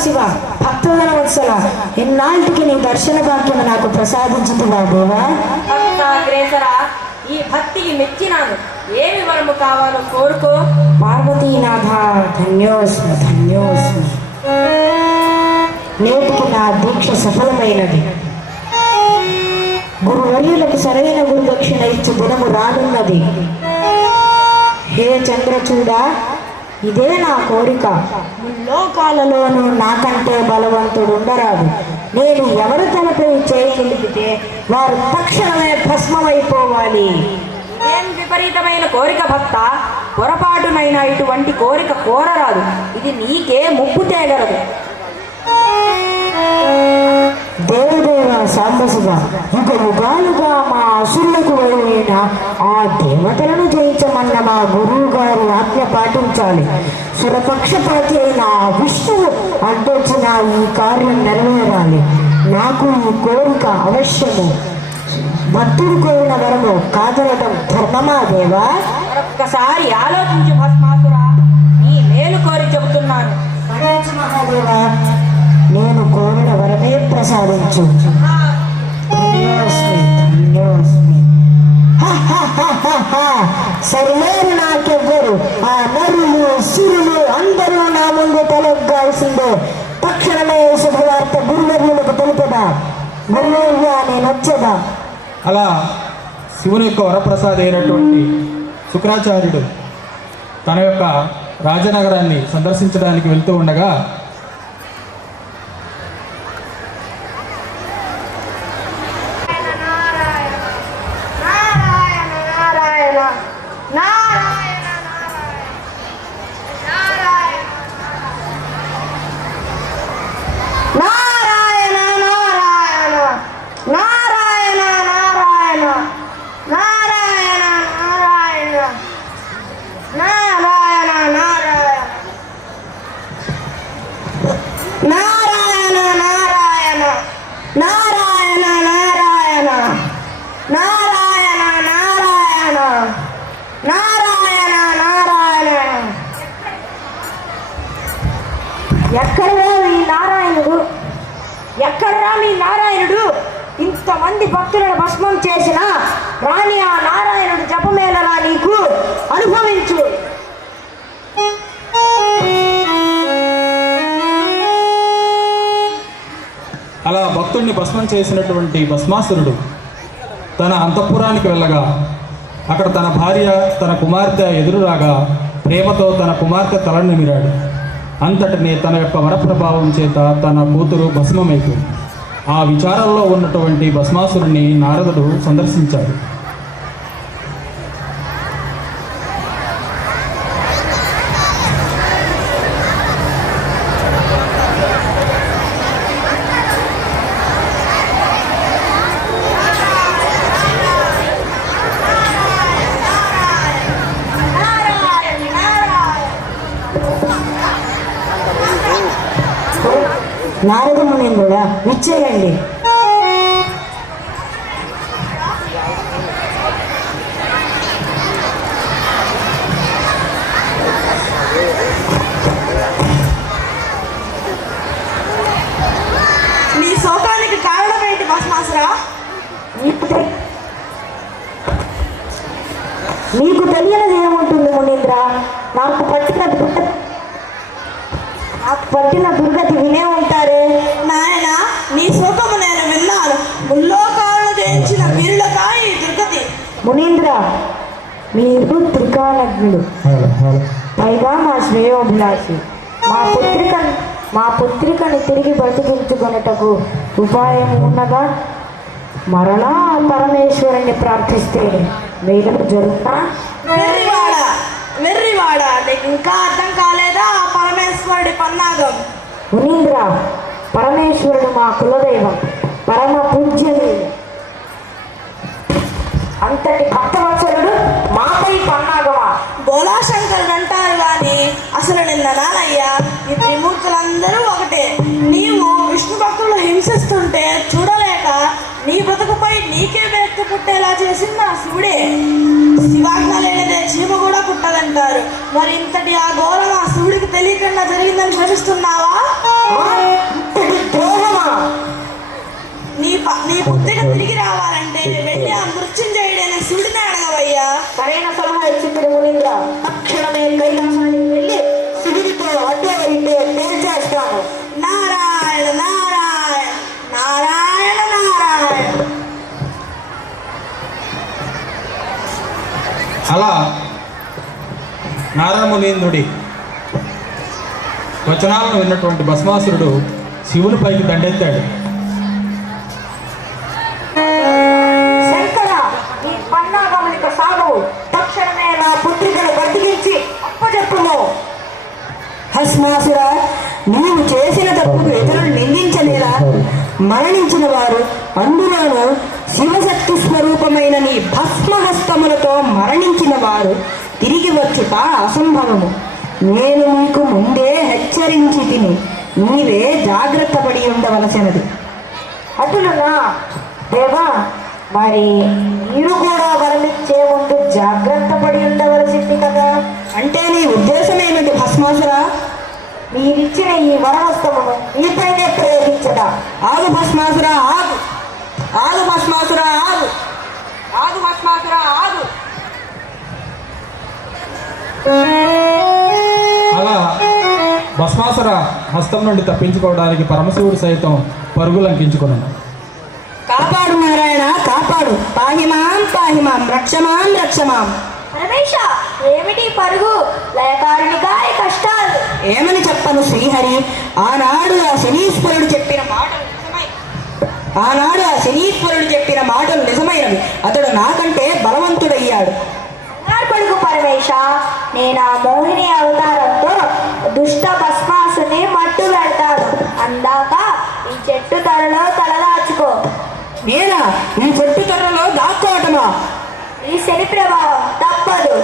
సాంబశివ భక్తవన వత్సల ఎన్నాళ్ళకి నీ దర్శన భాగ్యం నాకు ప్రసాదించుతున్నా దేవా. భక్తాగ్రేసరా, ఈ భక్తికి మెచ్చినాను. ఏమి వరము కావాలో కోరుకో. పార్వతీనాథ ధన్యోస్మి ధన్యోస్మి. నేటికి నా దీక్ష సఫలమైనది. గురువర్యులకు సరైన గురుదక్షిణ ఇచ్చు దినము రానున్నది. హే చంద్రచూడ, ఇదే నా కోరిక. ముల్లోకాలలోనూ నాకంటే బలవంతుడు ఉండరాదు. నేను ఎవరు తలపై చేయగలిగితే వారు తక్షణమే భస్మమైపోవాలి. ఏం విపరీతమైన కోరిక భక్త! పొరపాటునైన ఇటువంటి కోరిక కోరరాదు. ఇది నీకే ముప్పు తేగలదు. దేవదేవ సాంబశివ, ఇక యుగాలుగా మా అసురులకు వైన ఆ దేవతలను జయించమన్న మా గురువు గారు ఆజ్ఞ పాటించాలి. సురపక్షపాతి అయిన ఆ విష్ణువు అడ్డొచ్చిన ఈ కార్యం నెరవేరాలి. నాకు ఈ కోరిక అవశ్యము. భక్తుడు కోరిన వరము కాదనడం ధర్మమా దేవా? ఒక్కసారి ఆలోచించు భస్మాసురా. నీ మేలు కోరి చెబుతున్నాను. మహాదేవా, నేను కోరిన వరమే ప్రసాదించు. సరిలేరు నాకెవ్వరు. ఆ నరులు సిరులు అందరూ నా ముందు తలెగ్గాల్సిందే. తక్షణమే శుభవార్త గురువర్యులకు తెలుపదా. గురువర్య నేను వచ్చేదా. అలా శివుని యొక్క వరప్రసాద్ అయినటువంటి శుక్రాచార్యుడు తన యొక్క రాజనగరాన్ని సందర్శించడానికి వెళ్తూ ఉండగా ఎక్కడరా మీ నారాయణుడు? ఇంతమంది భక్తులను భస్మం చేసిన రాణి ఆ నారాయణుడు జపమేలరా నీకు. అనుభవించు. అలా భక్తుడిని భస్మం చేసినటువంటి భస్మాసురుడు తన అంతఃపురానికి వెళ్ళగా అక్కడ తన భార్య తన కుమార్తె ఎదురురాగా ప్రేమతో తన కుమార్తె తలను నిమిరాడు. అంతటినే తన యొక్క వరప్రభావం చేత తన కూతురు భస్మమైపోయింది. ఆ విచారంలో ఉన్నటువంటి భస్మాసురుణ్ణి నారదుడు సందర్శించాడు. నారద మునిని కూడా విచ్చేయండి. నీ శోకానికి కారణం ఏంటి భస్మాసురా? నీకు తెలియనిది ఏముంటుంది మునీంద్ర? నాకు పట్టిన దుర్గతి వినే ఉంటారే. నాయన, నీ శోకము నేను విన్నాను. ముల్లోకాలను జయించిన వీరులక ఈ దుర్గతి. మునీంద్ర, మీరు త్రికాలజ్ఞుడు, పైగా మా శ్రేయోభిలాషి. మా పుత్రికని తిరిగి బ్రతికించుకొనుటకు ఉపాయం ఉన్నదా? మరలా పరమేశ్వరుని ప్రార్థిస్తే మేలు జరుగుతా? వెర్రివాడ, నీకు ఇంకా అర్థం కాలేదా ఆ పరమేశ్వరుడి పన్నాగం? మునీంద్ర, పరమేశ్వరుడు మా కులదైవం, పరమ పూజ్యుడు. అంతటి భక్తవత్సలుడు మాపై పన్నాగమా? బోలాశంకరుడు అంటారు కానీ అసలు నిన్న నానయ్యా, ఈ త్రిమూర్తులందరూ ఒకటే. నీవు విష్ణు భక్తులు హింసిస్తుంటే చూడలేక నీ బ్రతుకుపై నీకే వ్యక్తి పుట్టేలా చేసింది ఆ శివుడే. శివాజ్ఞ లేనిదే చీమ కూడా పుట్టదండి. అంటారు. మరి ఇంతటి ఆ ఘోరం ఆ శివుడికి తెలియకుండా జరిగిందని శ్రమిస్తున్నావా? ద్రోహమా? నీ బుద్ధిగా తిరిగి రావాలంటే వెళ్ళి ఆ మృత్యుంజయుడైన శివుడిని అడగవయ్యా. సరైన సలహా ఇచ్చింది మునీంద్ర. తక్షణమే కైలాసానికి వెళ్ళి శివుడితో అడ్డే తేల్చేస్తాను. నారాయణ నారాయణ నారాయణ నారాయణ. అలా నారామునీంద్రుడి వచనాలను విన్నటువంటి భస్మాసురుడు శివుని పైకి దండెత్తాడు. శంకర, నీ పన్నాగమనిక సాగవు. తక్షణమే నా పుత్రికను బతికించి అప్పచెప్పుము. భస్మాసుర, నీవు చేసిన తప్పుకు ఇతరులు నిందించలేరా? మరణించిన వారు, అందులోనూ శివశక్తి స్వరూపమైన నీ భస్మహస్తములతో మరణించిన వారు తిరిగి వచ్చుట అసంభవము. నేను నీకు ముందే హెచ్చరించి తిని నీవే జాగ్రత్త పడి ఉండవలసినది. అటులునా దేవా, మరి మీరు కూడా వరమిచ్చే ముందు జాగ్రత్త పడి ఉండవలసింది కదా. అంటే నీ ఉద్దేశమేమిటి భస్మాసురా? మీరిచ్చిన ఈ వరహస్తమును మీపైనే ప్రయోగించదా? ఆగు భస్మాసురా, ఆగు. ఆగు భస్మాసురా, ఆగు. ఆగు భస్మాసురా, ఆగు. అలా భస్మాసుర హస్తం నుండి తప్పించుకోవడానికి పరమశివుడు సైతం పరుగులంకించుకున్నాడు. కాపాడు నారాయణ, కాపాడు. పాహిమాం పాహిమాం, రక్షమాం రక్షమాం. రమేష, ఏమిటి పరుగు? లయకారునిగా ఈ కష్టాలు. ఏమని చెప్పను శ్రీహరి? ఆనాడు ఆ శనీశ్వరుడు చెప్పిన మాటలు నిజమైనవి. అతడు నాకంటే బలవంతుడయ్యాడు. పడుగు పరమేశ, నేను ఆ మోహిని అవతారంతో దుష్ట భస్మాసుని మట్టు పెడతాను. అందాక ఈ చెట్టు తరలో తలదాచుకో. నేనా ఈ చెట్టు తొర్రలో దాక్కోవటమా? ఈ శని ప్రభావం తప్పదు.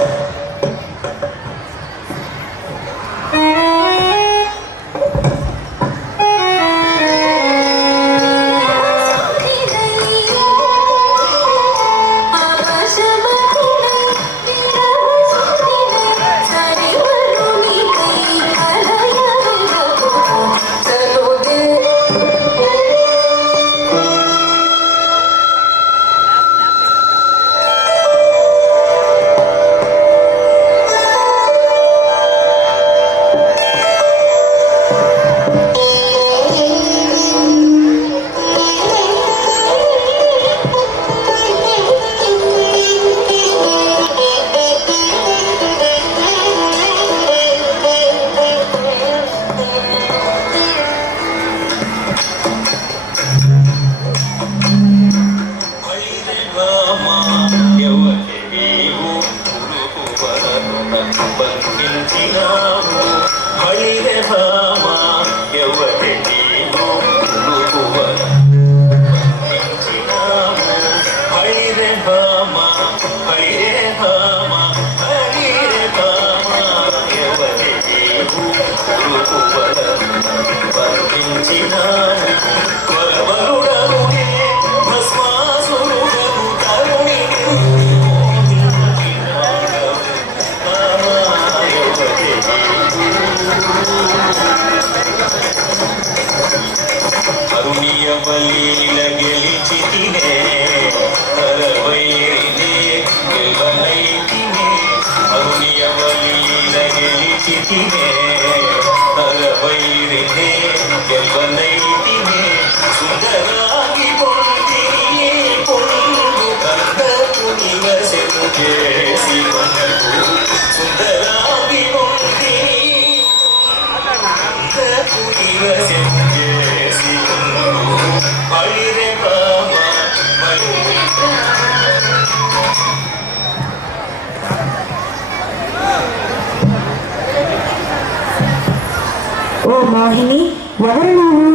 ఓ మోహిని, ఎవరు నువ్వు?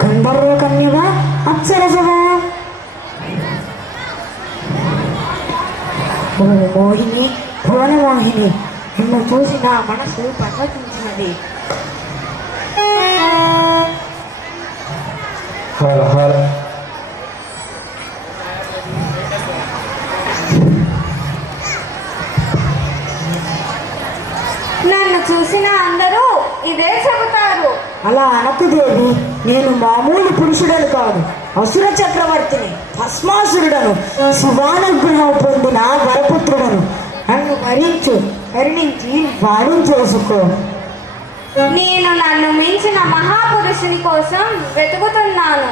గంధర్వ కన్యగా, అప్సరసవా? ఓ మోహిని, భువన మోహిని, నిన్ను చూసి నా మనసు పర్వతించినది. హర హర. చూసిన అందరూ ఇదే చెబుతారు. అలా అనకు దేవి, నేను మామూలు పురుషుడను కాదు, అసుర చక్రవర్తిని, భస్మాసురుడను, శివానుగ్రహం పొందిన వరపుత్రుడను. నన్ను భరించు, కరుణించి వాణ్ణి చేసుకో. నేను నన్ను మించిన మహాపురుషుని కోసం వెతుకుతున్నాను.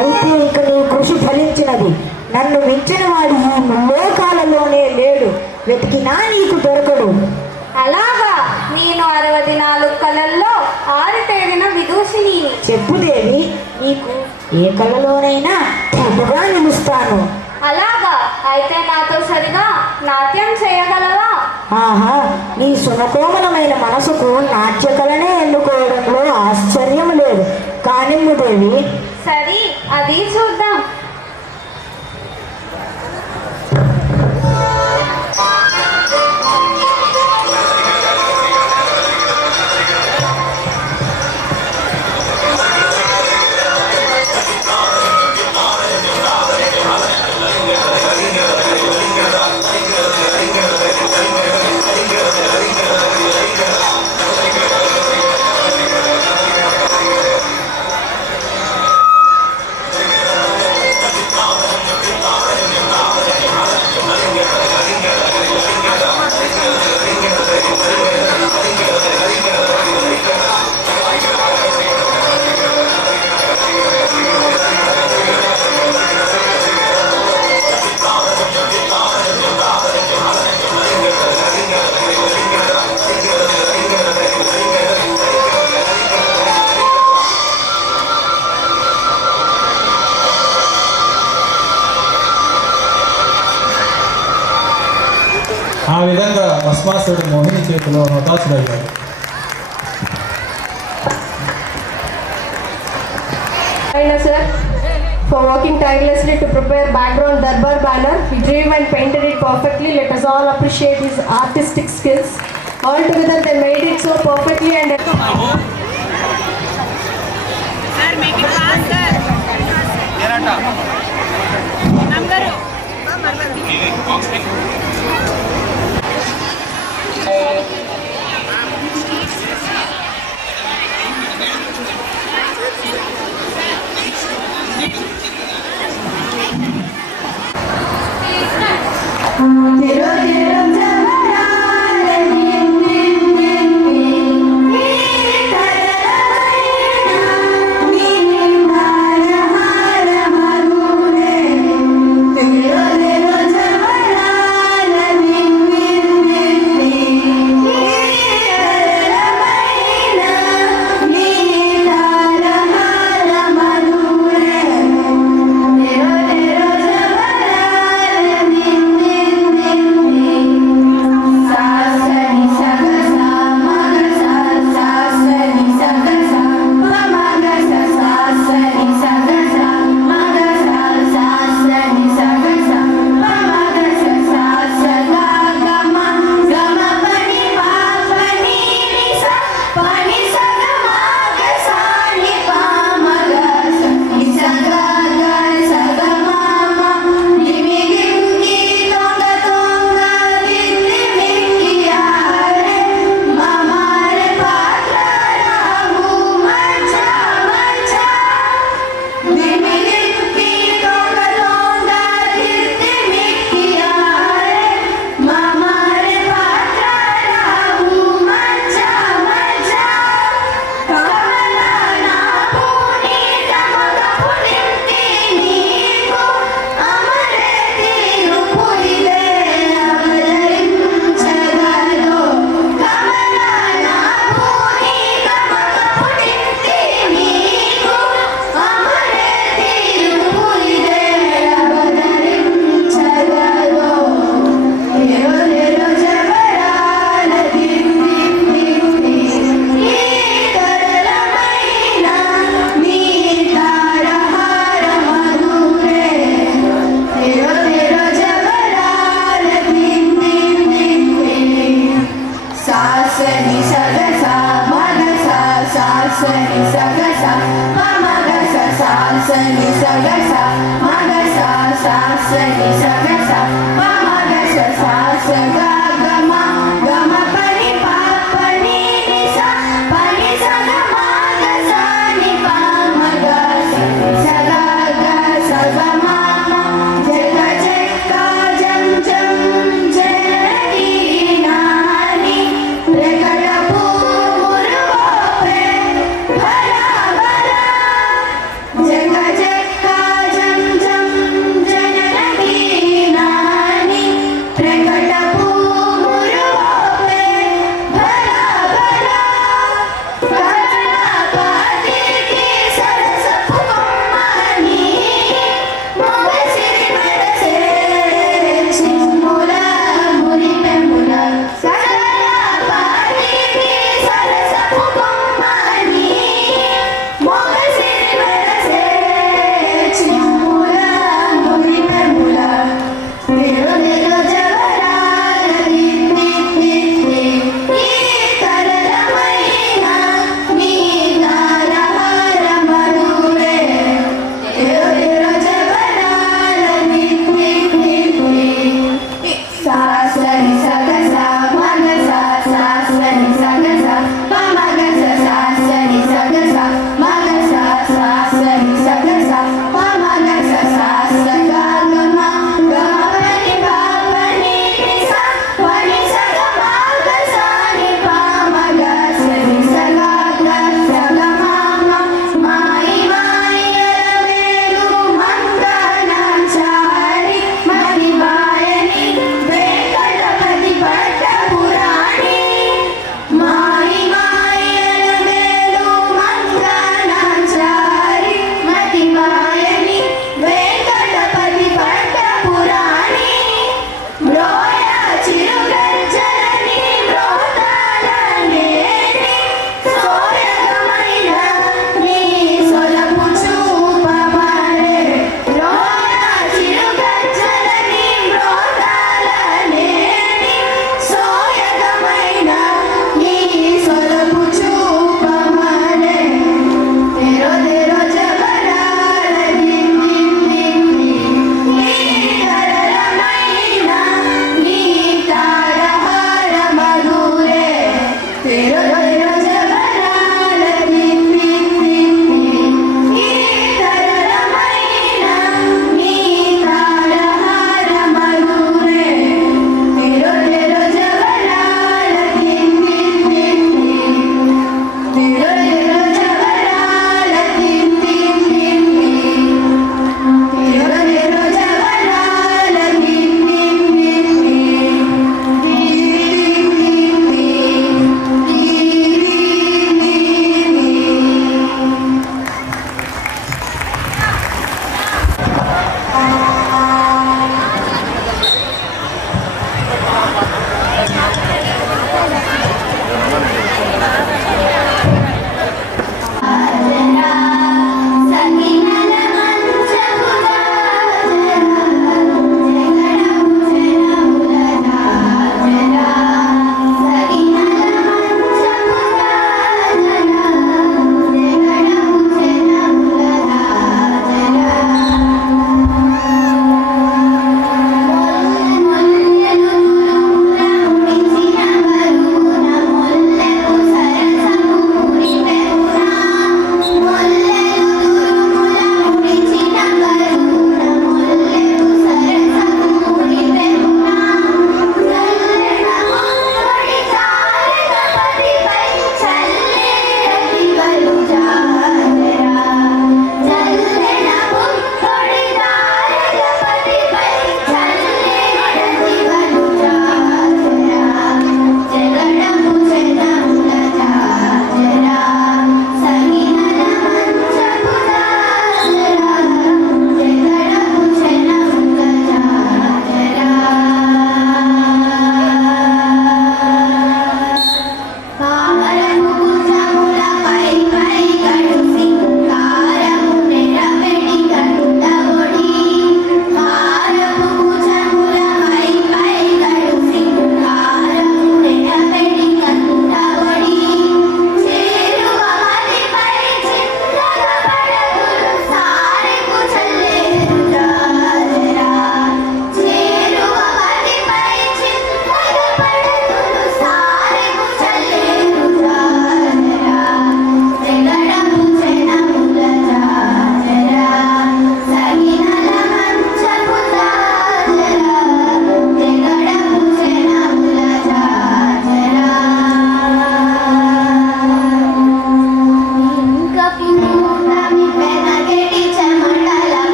అయితే ఇక నీ కృషి ఫలించినది. నన్ను మించిన వాడు ఈ లోకాలలోనే లేడు, వెతికినా నీకు దొరకడు. అలాగా, నేను 64 కళల్లో ఆరితేరిన విదూషిని. చెప్పు దేవి, నీకు ఏ కళలోనైనా తప్పుగా నిలుస్తాను. అలాగా, అయితే నాతో సరిగా నాట్యం చేయగలవా? ఆహా, నీ సునకోమలమైన మనసుకు నాట్య కళనే ఎన్నుకోవడంలో ఆశ్చర్యం లేదు. కానిమ్ము దేవి. సరి, అది చూద్దాం. ఆ విధంగా భస్మాసురుడు మోహిని చేతిలో హతాశుడయ్యాడు. Sir, for working tirelessly to prepare background Darbar banner, he drew and painted it perfectly. Let us all appreciate his artistic skills. Altogether, they made it so perfectly and. Sir, make it fast, sir. Namgaru. Sa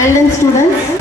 Well done, students.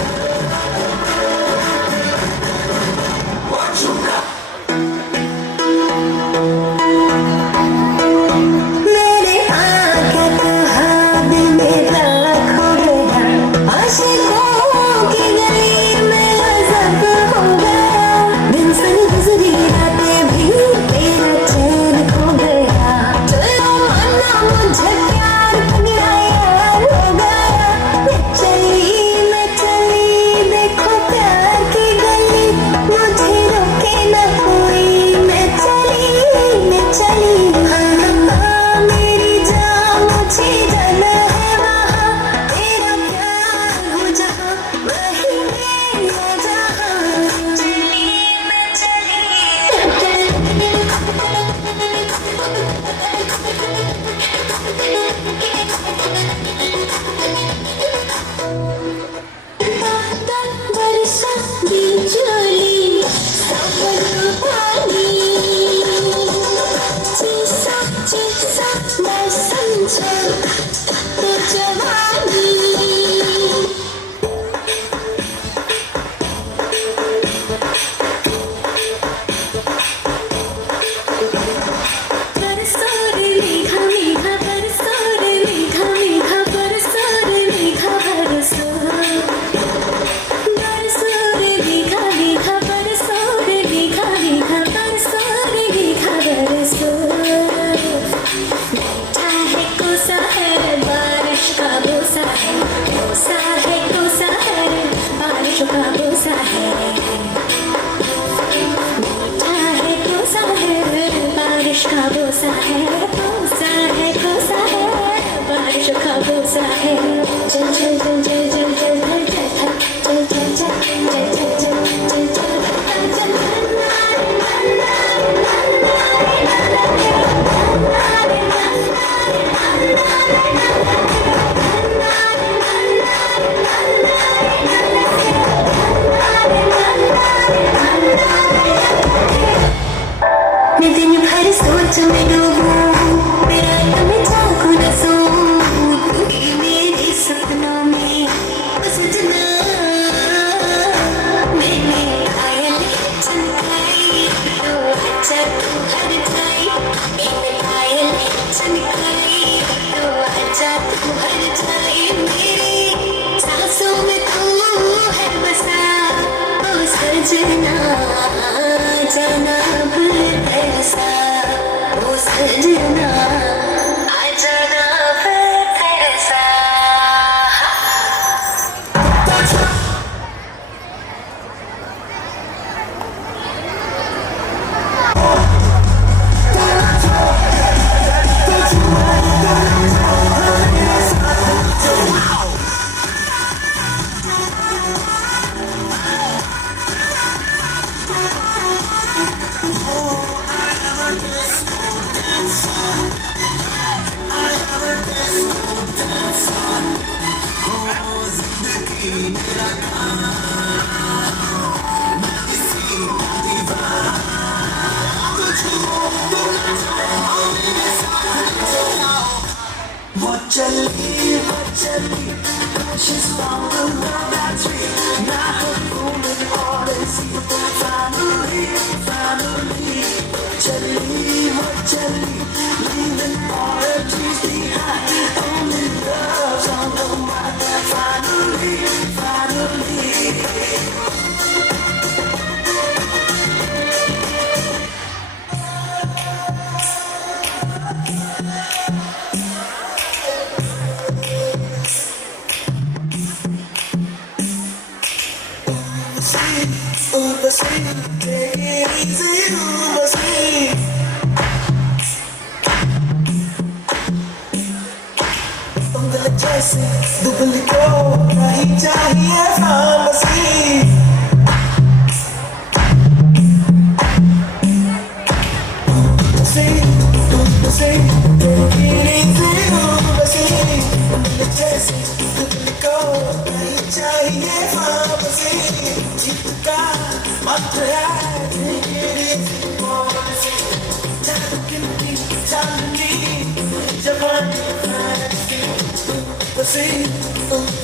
See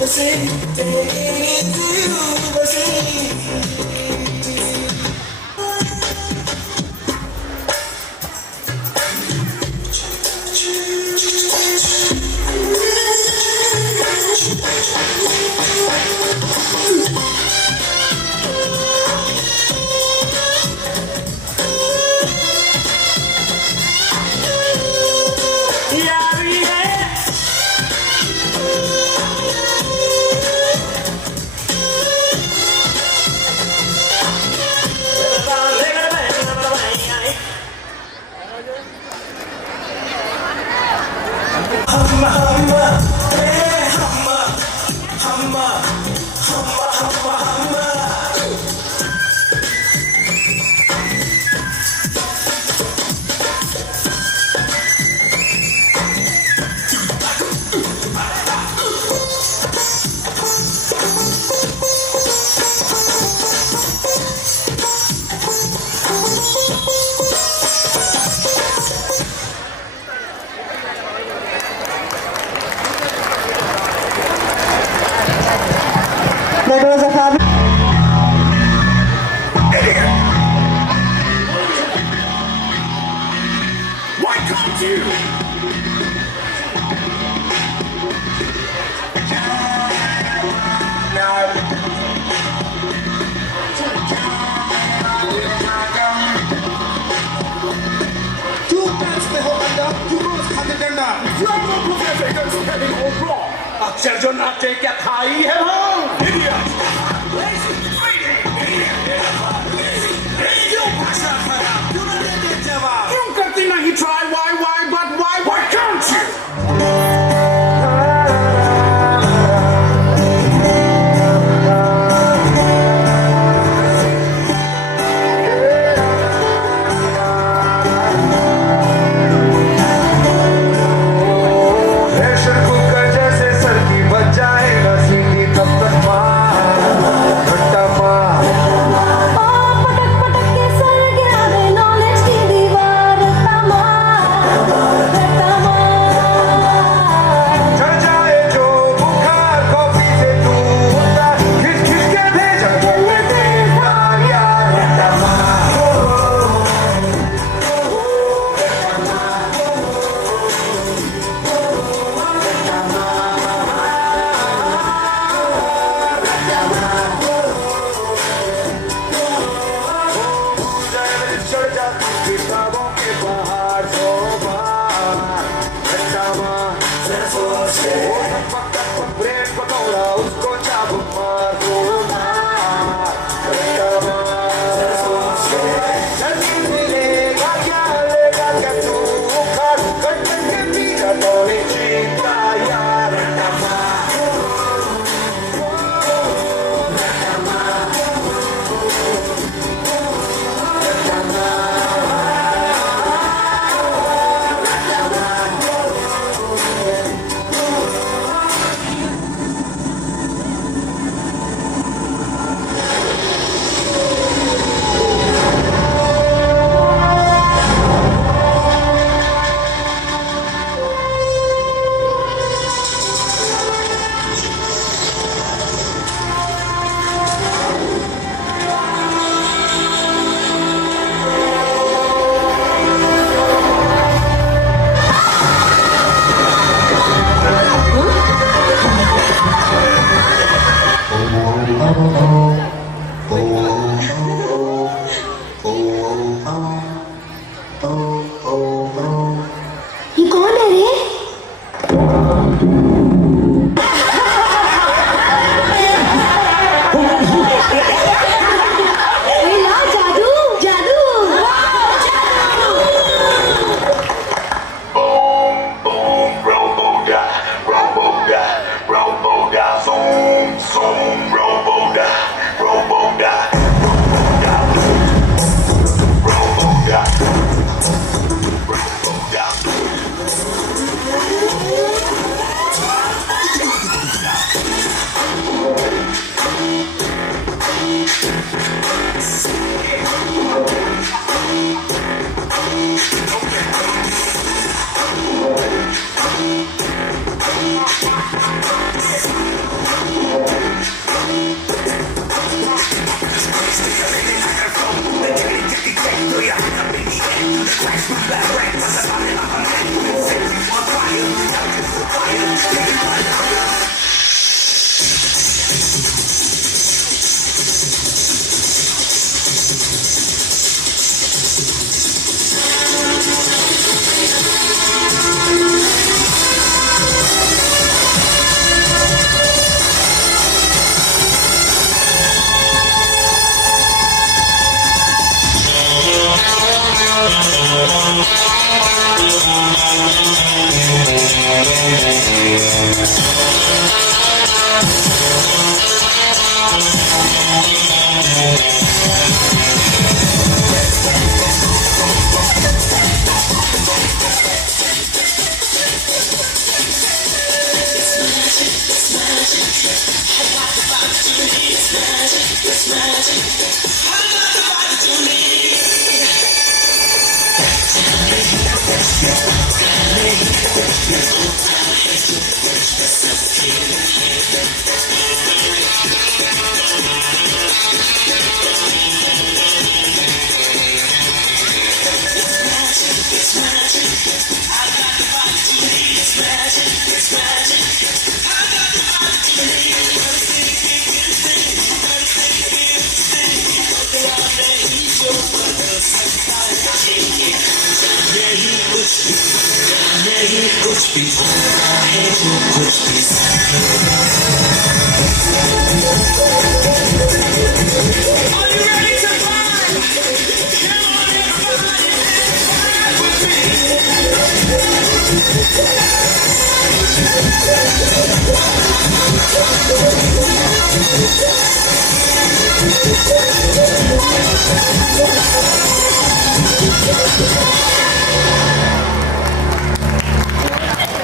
That was a fabulous. Why can't you? अक्षर जो नाचे क्या खाई है क्यों करती नहीं try why but why can't you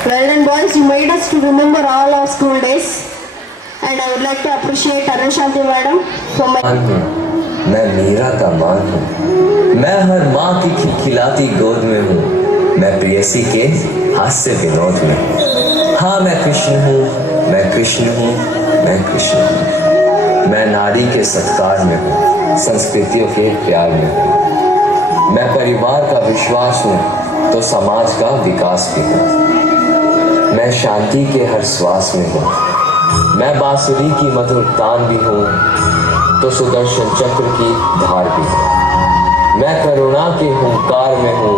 Well done, boys. You made us to remember all our school days. And I would like to appreciate Anushanti madam for my... मैं मीरा का मान हूँ, मैं हर माँ की खिलखिलाती गोद में हूँ, मैं प्रेयसी के हास्य विनोद में हूँ। हाँ मैं कृष्ण हूँ, मैं कृष्ण हूँ, मैं कृष्ण हूँ। मैं नारी के सत्कार में हूँ, संस्कृतियों के प्यार में हूँ। मैं परिवार का विश्वास हूँ तो समाज का विकास भी हूँ। मैं शांति के हर श्वास में हूँ, मैं बांसुरी की मधुर तान भी हूँ तो सुदर्शन चक्र की धार भी हूँ। मैं करुणा के हुंकार में हूँ,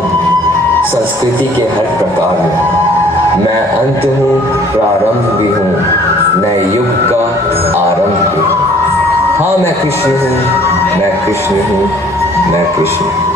संस्कृति के हर प्रकार में हूँ। मैं अंत हूँ, प्रारंभ भी हूँ, नए युग का आरंभ भी हूँ। हाँ मैं कृष्ण हूँ, मैं कृष्ण हूँ, मैं कृष्ण हूँ।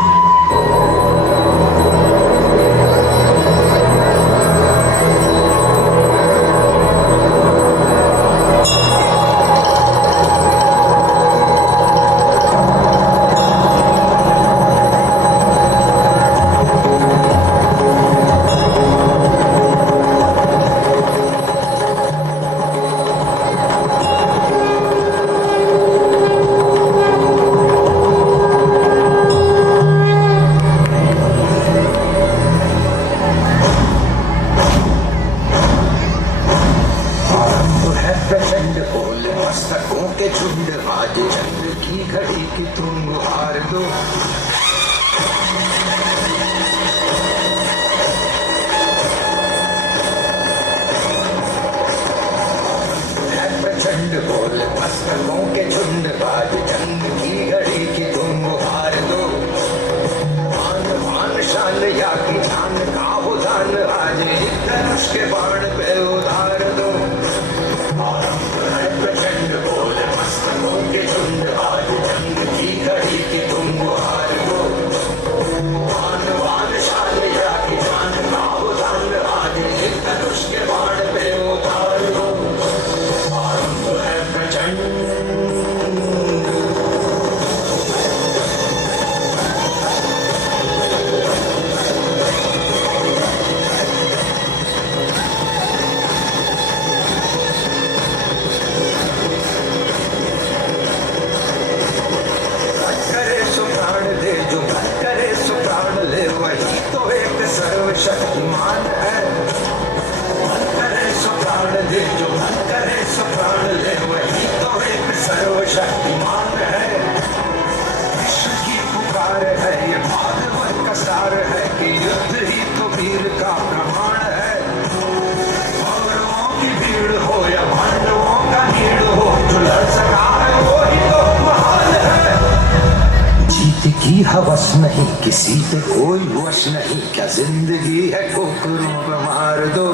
की हवस नहीं, किसी पे कोई वश नहीं, क्या जिंदगी है ठोकरों पे मार दो।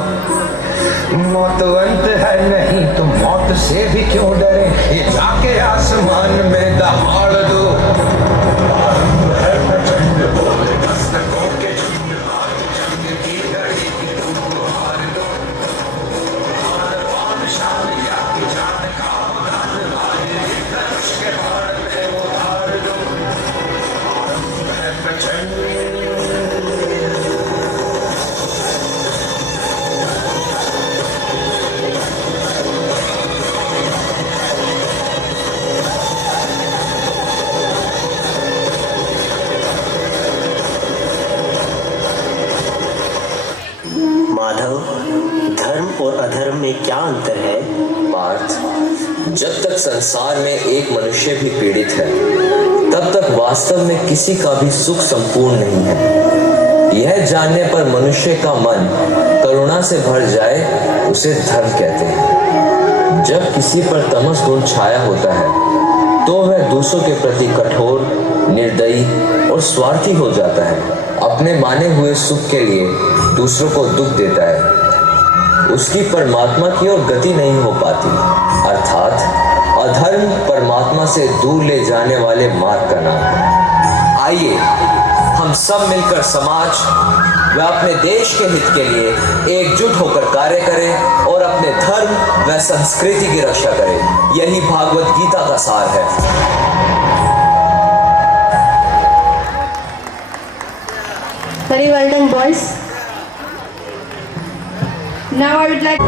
मौत अंत है नहीं तो मौत से भी क्यों डरे, ये जाके आसमान में दहाड़ दो। आरंभ है प्रचंड बोले मस्तकों के झुंड, आज जंग की घड़ी की तुम हार दो। आन शान या की जान का उदान, आज एक धनुष के बाण पे उतार दो। माधव, धर्म और अधर्म में क्या अंतर है? पार्थ, जब तक संसार में एक मनुष्य भी पीड़ित है तब तक वास्तव में किसी का भी सुख संपूर्ण नहीं है। यह जानने पर मनुष्य का मन करुणा से भर जाए उसे धर्म कहते हैं। जब किसी पर तमस गुण छाया होता है तो वह दूसरों के प्रति कठोर, निर्दयी और स्वार्थी हो जाता है। अपने माने हुए सुख के लिए दूसरों को दुख देता है। उसकी परमात्मा की ओर गति नहीं हो पाती। अर्थात अधर्म परमात्मा से दूर ले जाने वाले मार्ग का नाम है। आइए हम सब मिलकर समाज व अपने देश के हित के लिए एकजुट होकर कार्य करें और अपने धर्म व संस्कृति की रक्षा करें। यही भागवत गीता का सार है। Very well done, boys. Now I would like.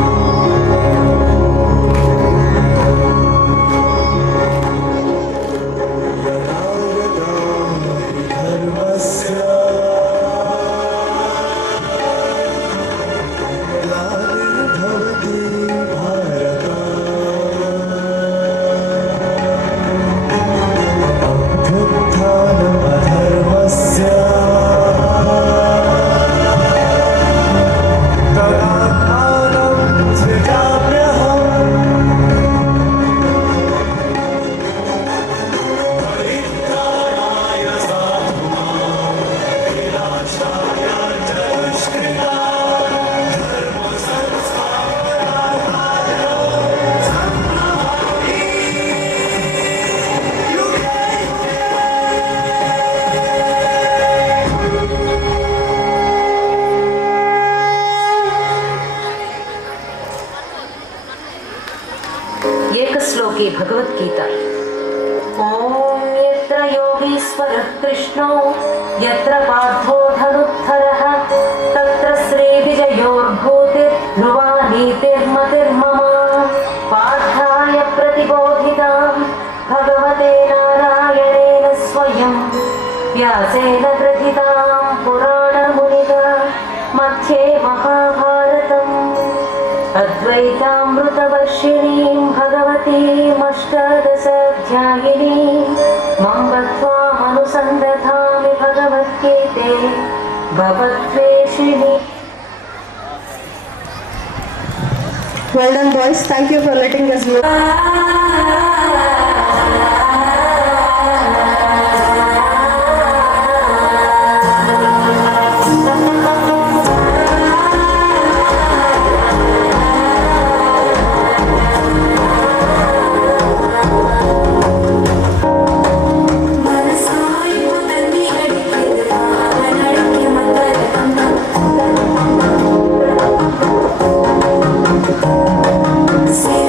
एकश्लोकी Bhagavad Gita. ॐ यत्र योगीश्वरः कृष्णो यत्र पार्थो धनुद्धरः तत्र श्रीविजयोर्भूतिर्ध्रुवा नीतिर्मतिर्मम। पार्थाय प्रतिबोधितां भगवते नारायणेन स्वयं व्यासेन ग्रथितां पुराणमुनिना मध्ये महाभारतम्। अद्वैतामृतवर्षिणीं भगवतीमष्टादशाध्यायिनीं मम त्वामनुसन्दधामि भगवद्गीते भवद्वेषिणी। Well done, boys. Thank you for letting us know. Say,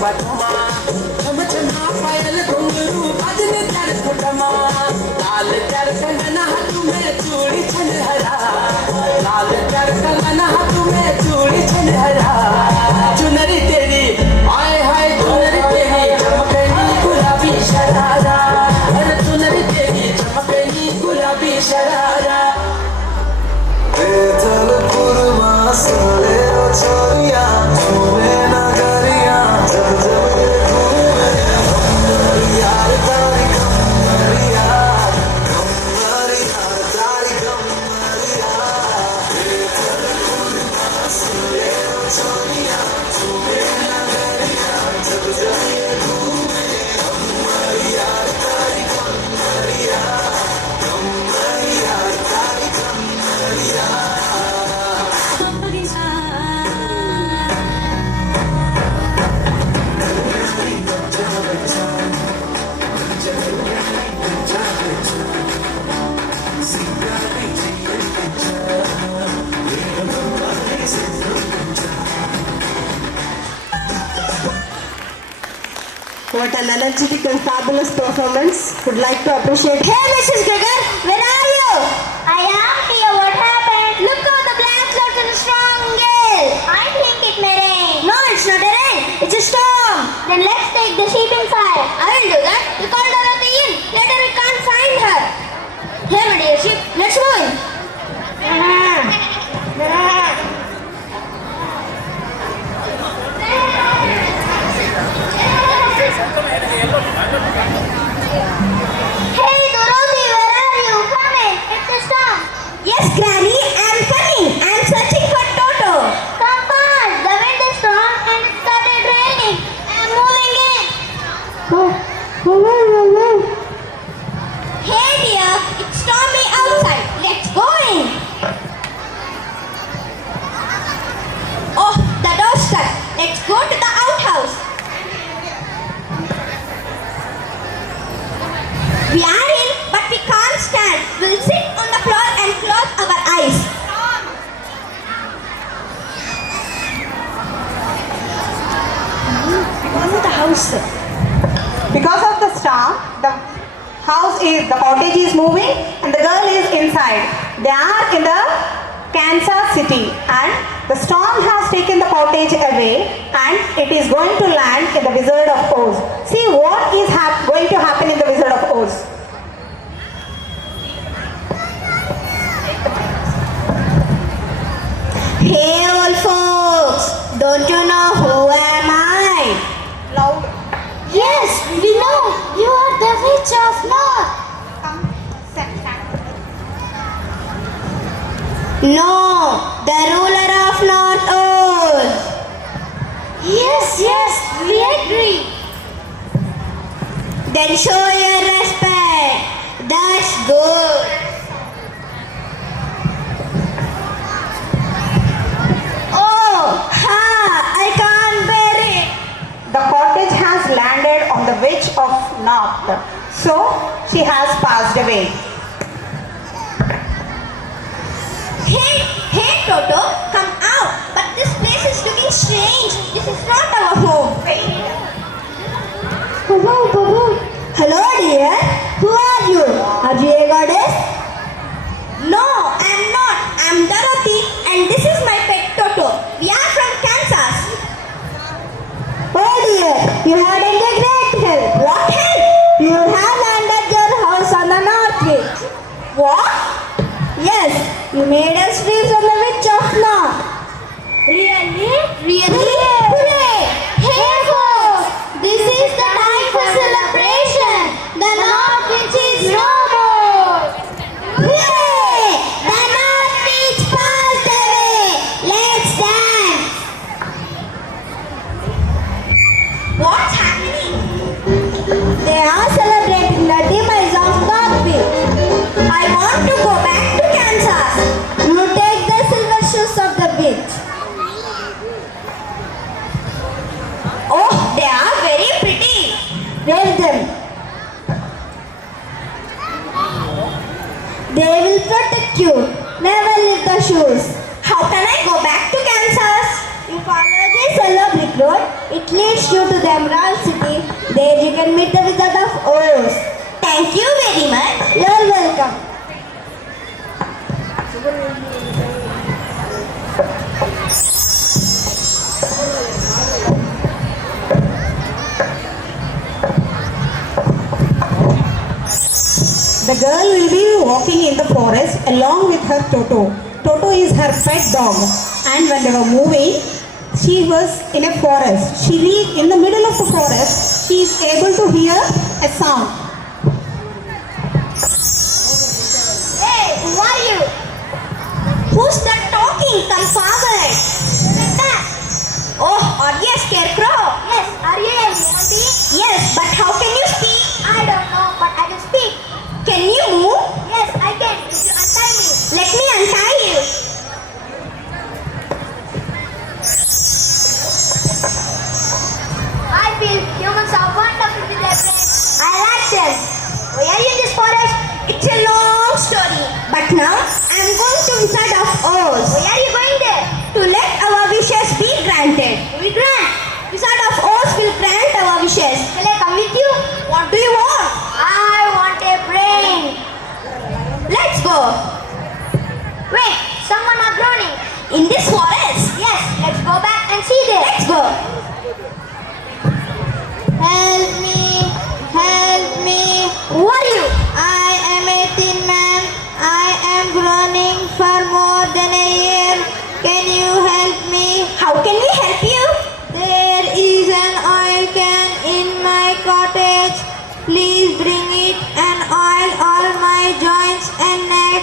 बटमा चम चमा पायल घुंघरू बदन कर फुटमा लाल कर कंगना हाथ में चूड़ी छनहरा लाल कर कंगना हाथ में चूड़ी छनहरा चुनरी तेरी आए हाय चुनरी तेरी चमकनी गुलाबी शरारा अरे चुनरी तेरी चमकनी गुलाबी sharara What an energetic and fabulous performance. Would like to appreciate. Hey, Mrs. Gregor, where are you? I am here. What happened? Look how the black clouds and a strong gale. I think it may rain. No, it's not a rain. It's a storm. Then let's take the sheep inside. I will do that. We called her at the inn. Later we can't find her. Here, my dear sheep, let's move in. Hey, Dorothy, where are you? Come in. It's a storm. Yes, Granny, I'm coming. I'm searching for Toto. Come fast. The wind is strong and it started raining. I'm moving in. Hey, dear, it's stormy outside. Let's go in. Oh, the door's shut. Let's go to the outhouse. We are in, but we can't stand. We'll sit on the floor and close our eyes. Because of the house. Because of the storm, the cottage is moving and the girl is inside. They are in the Kansas City and the storm has taken the cottage away and it is going to land in the Wizard of Oz. See what is going to happen in the Wizard of Oz. Hey, old folks, don't you know who am I? Loud. Yes, we know. You are the witch of North. No, the ruler of North Oz. Yes, we agree. Then show your respect. That's good. Oh, I can't bear it. The cottage has landed on the witch of North. So she has passed away. Hey, Toto, come out. But this place is looking strange. This is not our home. Hello, dear. Who are you? Are you a goddess? No, I'm not. I'm Dorothy, and this is my pet Toto. We are from Kansas. Oh dear, you had a great help. What help? You have landed your house on the north witch. What? Yes, you made us live on the witch of North. Really? Really? Hooray! Hey, folks! This is the time for celebration. The North Witch is no more. Hooray! The North Witch passed away. Let's dance. What's happening? They are celebrating the demise of North Witch. I want to go back to Kansas. You take the silver shoes of the witch. Vishnu to the Emerald City. There you can meet the Wizard of Oz. Thank you very much. You're welcome. The girl will be walking in the forest along with her Toto. Toto is her pet dog, and when they were moving, she was in a forest. She reached in the middle of the forest. She is able to hear a sound. Hey, who are you? Who's that talking? Come forward. Oh, are you a scarecrow? Yes, are you a Monty? Yes, but how can you speak? I don't know, but I can speak. Can you move? Yes, I can. If you untie me. Let me untie you. I feel humans are wonderful with their friends. I like them. Why are you in this forest? It's a long story. But now I'm going to Wizard of Oz. Why are you going there? To let our wishes be granted. We grant. Wizard of Oz will grant our wishes. Shall I come with you? What do you want? I want a brain. Let's go. Wait, someone are groaning. In this forest. Yes, let's go back and see them. Let's go. Help me, help me. Who are you? I am a thin man. I am groaning for more than a year. Can you help me? How can we help you? There is an oil can in my cottage. Please bring it and oil all my joints and neck.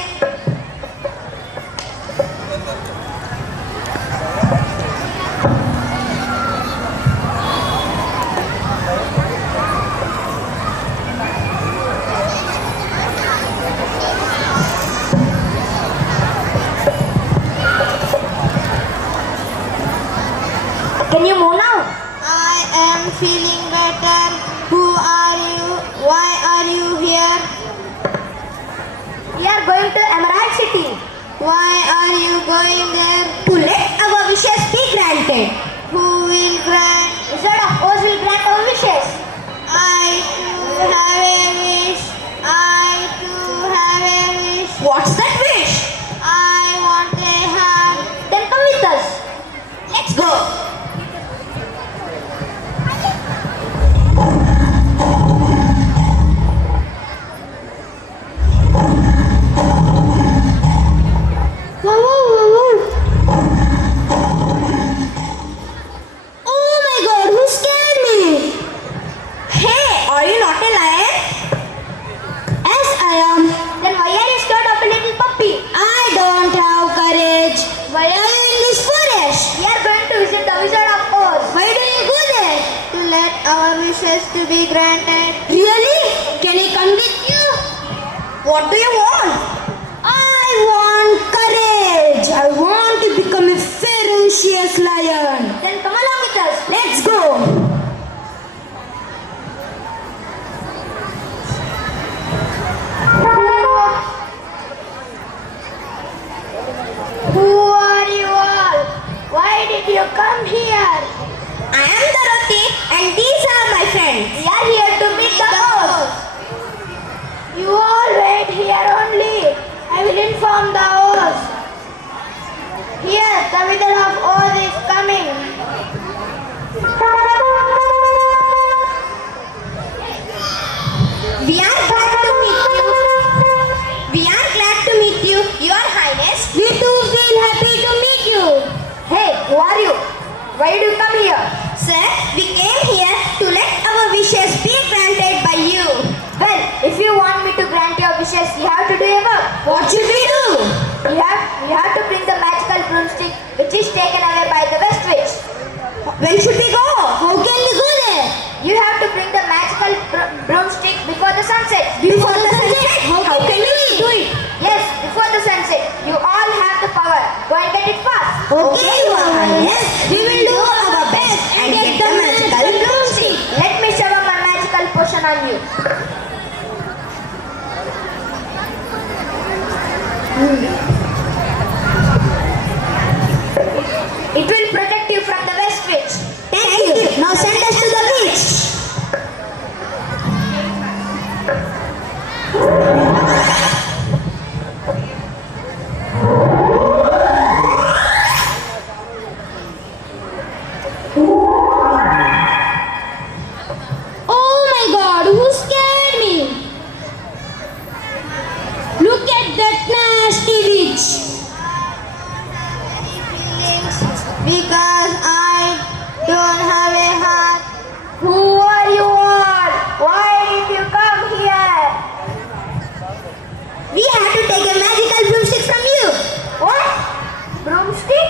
Can you move now? I am feeling better. Who are you? Why are you here? We are going to Emerald City. Why are you going there? To let our wishes be granted. Who will grant? Wizard of Oz will grant our wishes. I too have a wish. I too have a wish. What's that wish? I want a hug. Then come with us. Let's go. Oh my God, who scared me? Hey, are you not a lion? Yes, I am. Then why are you scared of a little puppy? I don't have courage. Why are you in this forest? We are going to visit the Wizard of Oz. Why do you go there? To let our wishes to be granted. Really? Can I come with you? What do you want? I want courage. I want to become a ferocious lion. Then come along with us. Let's go. Who are you all? Why did you come here? I am Dorothy and these are my friends. We are here to meet the Oz. You all wait here only. I will inform the Oz. Here, the Wizard of Oz is coming. We are glad to meet you. We are glad to meet you, Your Highness. We too feel happy to meet you. Hey, who are you? Why do you come here? Sir, we came here to let our wishes be granted by you. Well, if you want me to grant your wishes, you have to do a work. What should we do? You have to bring the magical broomstick which is taken away by the West Witch. When should we go? How can we go there? You have to bring the magical broomstick before the sunset. Before the sunset? How can we do it? Yes, before the sunset. You all have the power. Go and get it fast. Okay, Your Highness. We will do our best and get the magical broomstick. Let me shower my magical potion on you. It will protect you from the West Witch. Thank you. Now send us Because I don't have a heart. Who are you all? Why did you come here? We have to take a magical broomstick from you. What? Broomstick?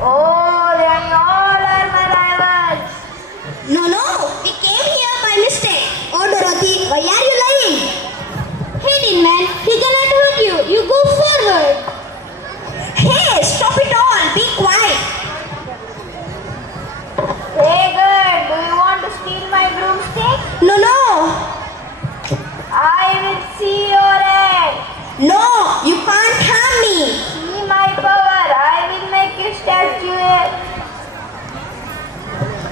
Oh, then you all are my rivals. No, we came here by mistake. Oh, Dorothy, why are you lying? Hey, Tin Man, he cannot hurt you. You go forward. Hey, stop it all. Be quiet. Hey, girl, do you want to steal my broomstick? No. I will see your end. No, you can't harm me. See my power. I will make you statue.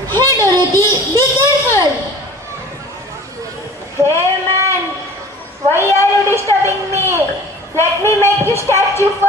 Hey, Dorothy, be careful. Hey, man, why are you disturbing me? Let me make you statue first.